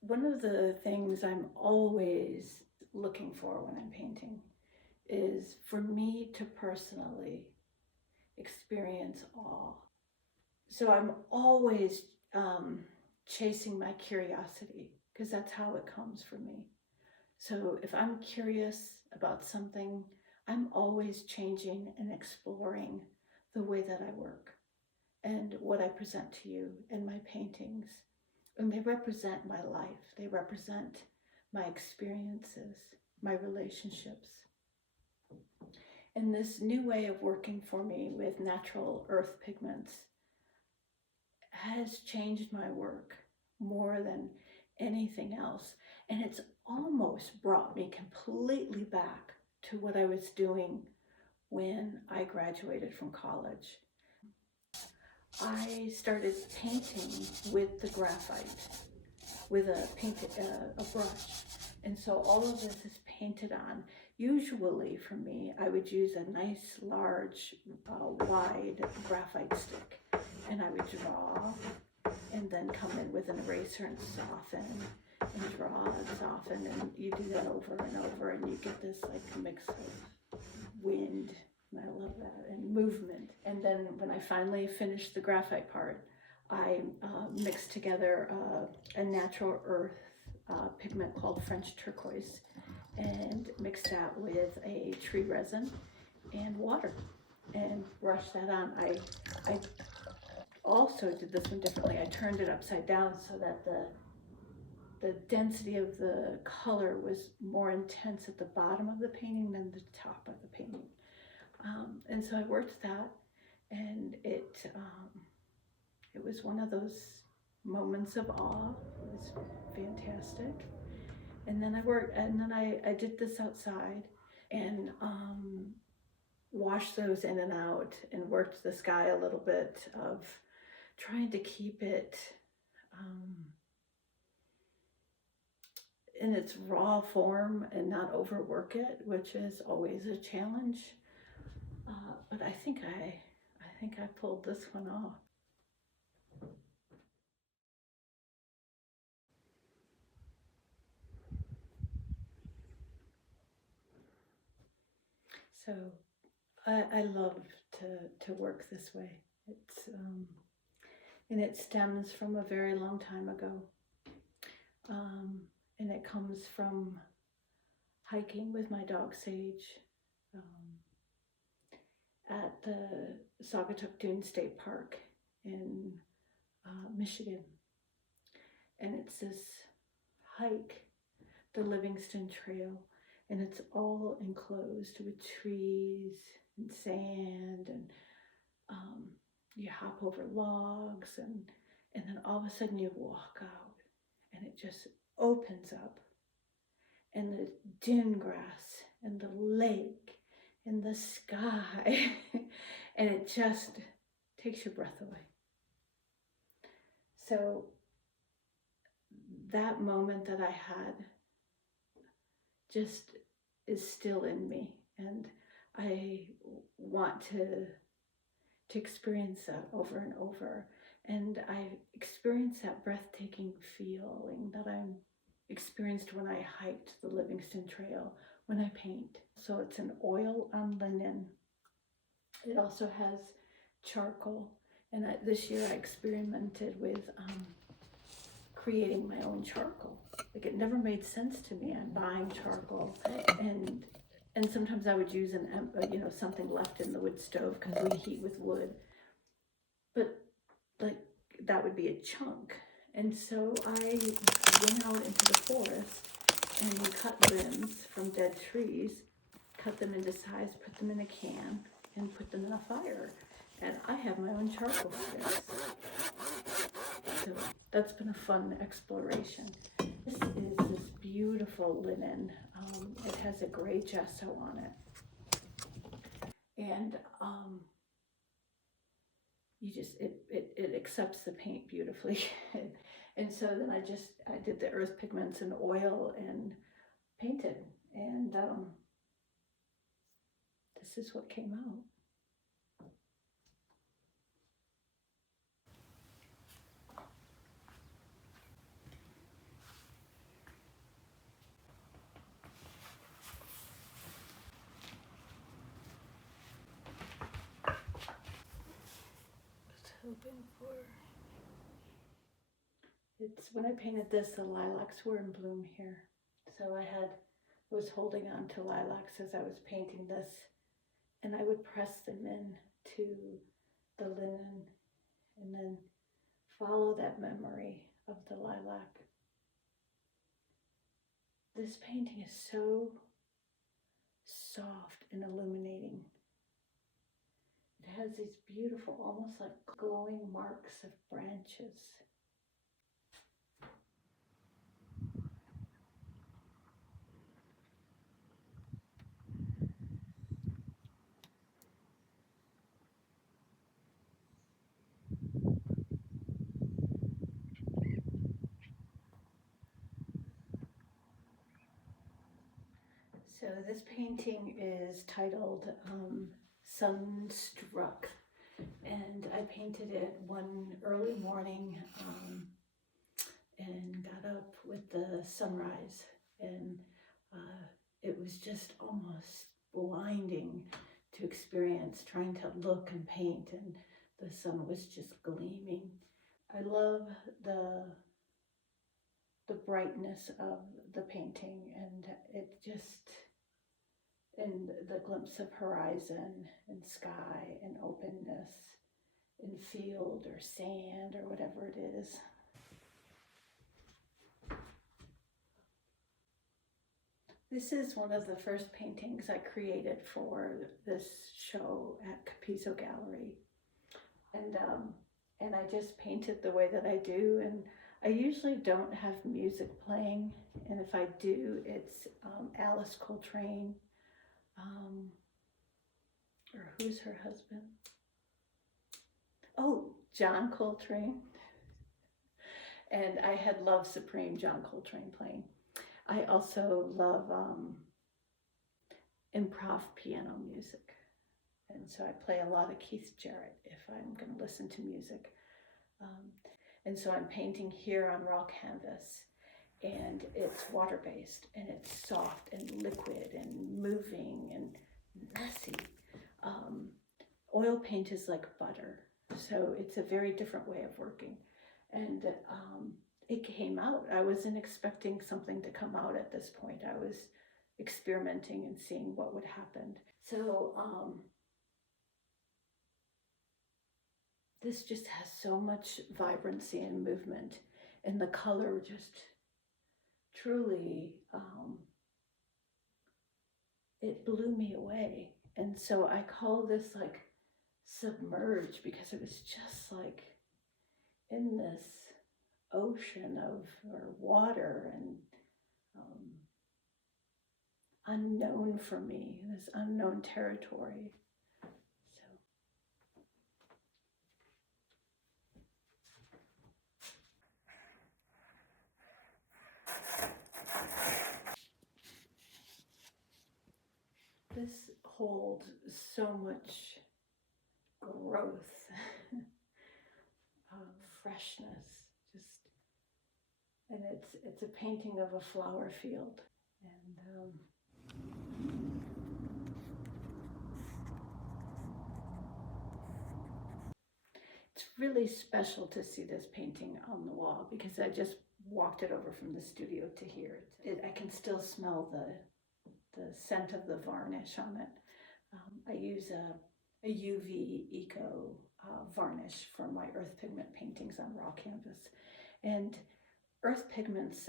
One of the things I'm always looking for when I'm painting is for me to personally experience awe. So I'm always chasing my curiosity because that's how it comes for me. So if I'm curious about something, I'm always changing and exploring the way that I work and what I present to you in my paintings. And they represent my life, they represent my experiences, my relationships. And this new way of working for me with natural earth pigments has changed my work more than anything else. And it's almost brought me completely back to what I was doing when I graduated from college. I started painting with the graphite, with a brush. And so all of this is painted on. Usually for me, I would use a nice, large, wide graphite stick, and I would draw and then come in with an eraser and soften and draw and soften, and you do that over and over, and you get this like mix of wind, and I love that, and movement. And then when I finally finished the graphite part, I mixed together a natural earth pigment called French turquoise, and mixed that with a tree resin and water, and brushed that on. I also did this one differently. I turned it upside down so that the density of the color was more intense at the bottom of the painting than the top of the painting. And so I worked that, and it was one of those moments of awe. It was fantastic. And then I did this outside, and washed those in and out, and worked the sky a little bit of trying to keep it in its raw form and not overwork it, which is always a challenge. But I think I pulled this one off. So I love to work this way. It's and it stems from a very long time ago, and it comes from hiking with my dog Sage at the Saugatuck Dune State Park in Michigan. And it's this hike, the Livingston Trail, and it's all enclosed with trees and sand, and you hop over logs, and then all of a sudden you walk out, and it just opens up, and the dune grass and the lake and the sky, and it just takes your breath away. So that moment that I had just is still in me, and I want to experience that over and over. And I experienced that breathtaking feeling that I experienced when I hiked the Livingston Trail when I paint. So it's an oil on linen. It also has charcoal, and this year I experimented with creating my own charcoal. Like, it never made sense to me. I'm buying charcoal, and sometimes I would use something left in the wood stove because we heat with wood, but like that would be a chunk. And so I went out into the forest and cut limbs from dead trees, cut them into size, put them in a can, and put them in a fire. And I have my own charcoal fires. So that's been a fun exploration. This is this beautiful linen. It has a gray gesso on it. And it accepts the paint beautifully. And so then I did the earth pigments and oil and painted. And this is what came out. It's when I painted this, the lilacs were in bloom here. So I was holding on to lilacs as I was painting this, and I would press them in to the linen and then follow that memory of the lilac. This painting is so soft and illuminating. It has these beautiful, almost like glowing marks of branches. So this painting is titled Sunstruck, and I painted it one early morning and got up with the sunrise, and it was just almost blinding to experience trying to look and paint, and the sun was just gleaming. I love the brightness of the painting, and it just, and the glimpse of horizon and sky and openness in field or sand or whatever it is. This is one of the first paintings I created for this show at Capizzo Gallery. And I just painted the way that I do, and I usually don't have music playing, and if I do, it's Alice Coltrane, or who's her husband? Oh, John Coltrane. And I had Love Supreme, John Coltrane playing. I also love improv piano music. And so I play a lot of Keith Jarrett if I'm going to listen to music. And so I'm painting here on raw canvas, and it's water-based, and it's soft and liquid and moving and messy. Oil paint is like butter, so it's a very different way of working. And it came out. I wasn't expecting something to come out at this point. I was experimenting and seeing what would happen. So this just has so much vibrancy and movement, and the color just truly, it blew me away. And so I call this like submerged, because it was just like in this ocean of or water and unknown for me, this unknown territory. This holds so much growth, freshness, just, and it's a painting of a flower field, and it's really special to see this painting on the wall, because I just walked it over from the studio to here. I can still smell the scent of the varnish on it. I use a UV Eco varnish for my earth pigment paintings on raw canvas. And earth pigments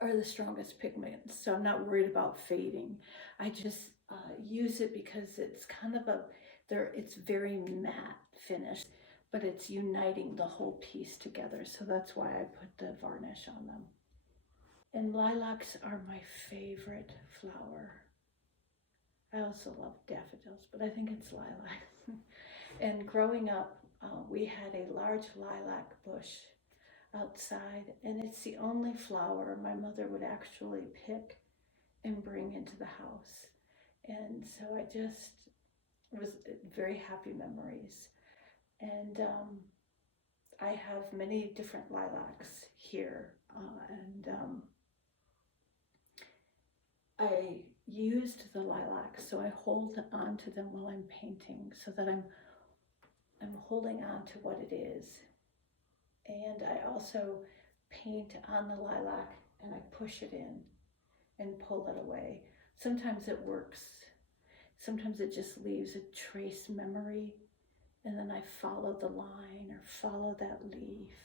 are the strongest pigments, so I'm not worried about fading. I just use it because it's kind of it's very matte finish, but it's uniting the whole piece together. So that's why I put the varnish on them. And lilacs are my favorite flower. I also love daffodils, but I think it's lilac. And growing up, we had a large lilac bush outside, and it's the only flower my mother would actually pick and bring into the house. And so it was very happy memories. And I have many different lilacs here, and I used the lilacs, so I hold on to them while I'm painting, so that I'm holding on to what it is. And I also paint on the lilac and I push it in and pull it away. Sometimes it works. Sometimes it just leaves a trace memory, and then I follow the line or follow that leaf.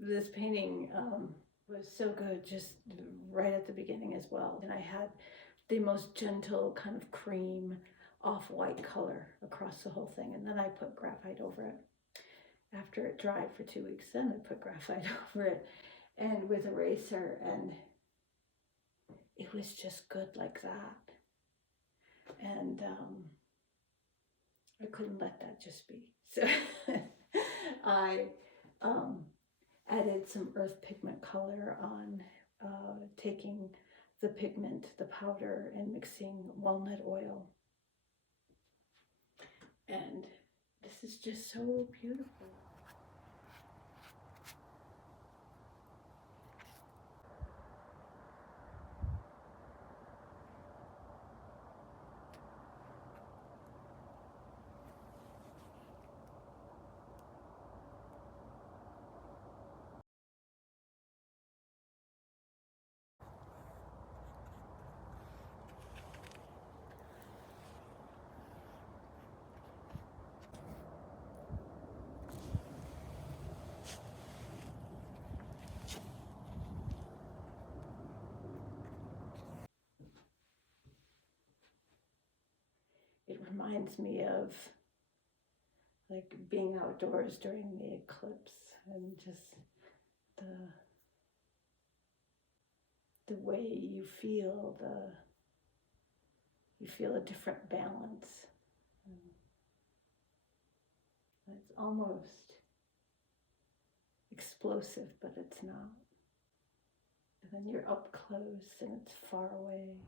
This painting was so good just right at the beginning as well. And I had the most gentle kind of cream off-white color across the whole thing. And then I put graphite over it. After it dried for 2 weeks, then I put graphite over it and with eraser, and it was just good like that. And I couldn't let that just be. So I added some earth pigment color on, taking the pigment, the powder, and mixing walnut oil. And this is just so beautiful. It reminds me of like being outdoors during the eclipse, and just the way you feel a different balance. It's almost explosive, but it's not. And then you're up close and it's far away.